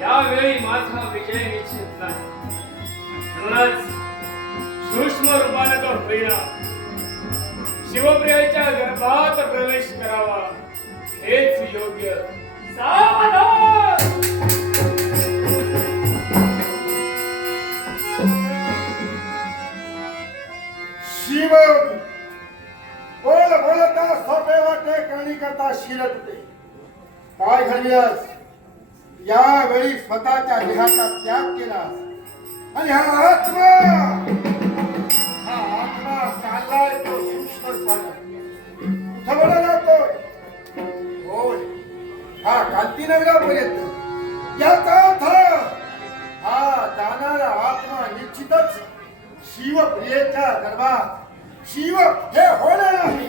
यावेळी माझा विजय निश्चित नाही. म्हणूनच सूक्ष्म रूपाने तो होईना शिवप्रियाच्या गर्भात प्रवेश करावा हेच योग्य. सावधान! शिवयोगी बोल बोलता सोपे वाटे कणी करता शिरतते. काय घडविलंस? यावेळी स्वतःच्या देहाचा त्याग केलास आणि हा आत्मा चाललाय तो सूक्ष्म रूपाने. कुठं बोला जातोय? बोल. हा कांतीनगरापर्यंत. याचा अर्थ हा जाणारा आत्मा निश्चितच शिवप्रियेच्या गर्भात शिव हे होणार नाही.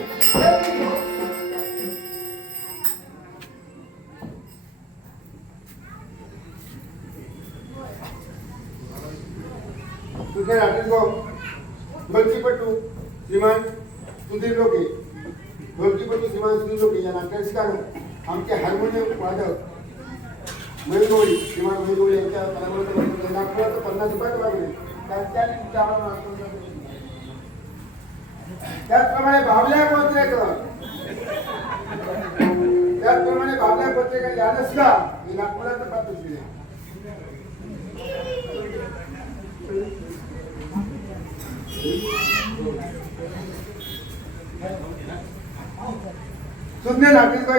तुझे नाटक ढोलकीपटू श्रीमान सुधीर लोके, ढोलकीपटू श्रीमान सुधीर लोके या नाट्यरसिकानं आमचे हार्मोनियम वादक मयूरगवळी श्रीमान मयूरगवळी यांच्या कलावंत नागपुरात 50 रुपये वागले. त्याचप्रमाणे बावल्या पत्रिका यानसला ही नागपुरात पात्र दिले. सुज्ञ नागरिक